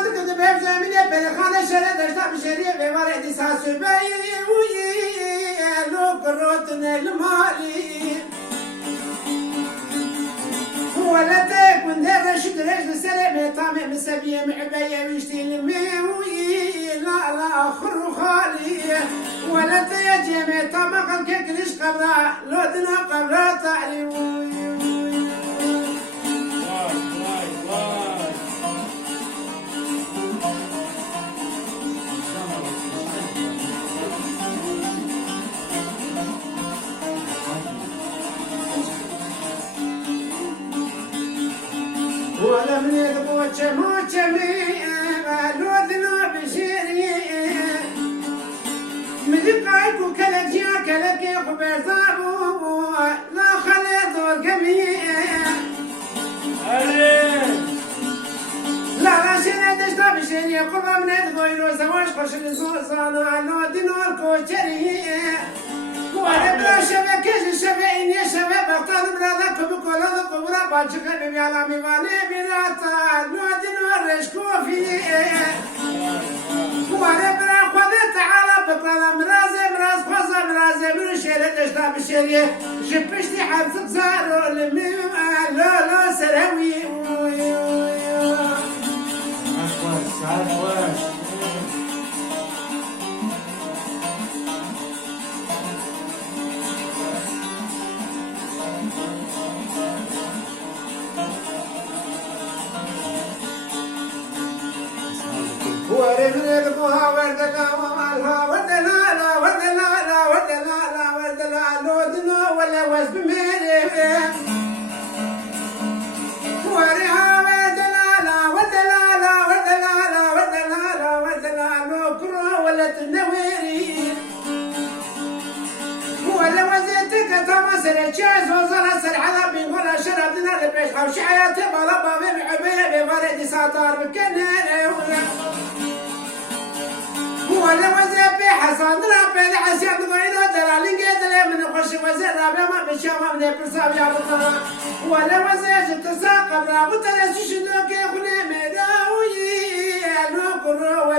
خانه که به زمینه به خانه شهر داشته بشریه به وارد ساسو بایی لو کروت نلمالی ولد كنت رشد رجل سلام طامع مسبيه معبيه ويشتي الميوي لا لا اخر خالي ولد يا جميع طمق الككلش قبره لودنا قبره تعليم ولا من يدبوش موشمي لودنا بشيري مدقائك وكلك كلك خبر ضابو لا خلي دور قميع لا لا شيري دشتا بشيري قبا من يدغويرو زواج خوش الزوزانا لودنا الكوشري وانا بلا شبكة شبعين يا شباب بطل مرادك بكل هذا قبرة باجك بيالا ميواني بيراتا نودي نورش كوفي وانا بلا خذ تعالى بطل مراز خذ مراز من شيرة دشتا بشيري شبشتي حبسك زارو لمي لا سراوي ورجلها وردنا ومالها وردنا لا وردنا لا وردنا لا وردنا لودنا ولا وزب ميري ورها وردنا لا وردنا لا وردنا لا وردنا لا وردنا نكرو ولا تنويري ولا وزيتك تمسر تشاز وزرا سر عذابي ولا شربنا لبيش خوش حياتي بلا بابي بعبيه بفرد ساطار بكنين ولا وزبي حسن رابع العسير غيره دلالين قدر من خوش وزير رابع ما بشام من برسام يا بطل ولا وزير تساق رابط تلسش دوك يخلي مراوي لو كرو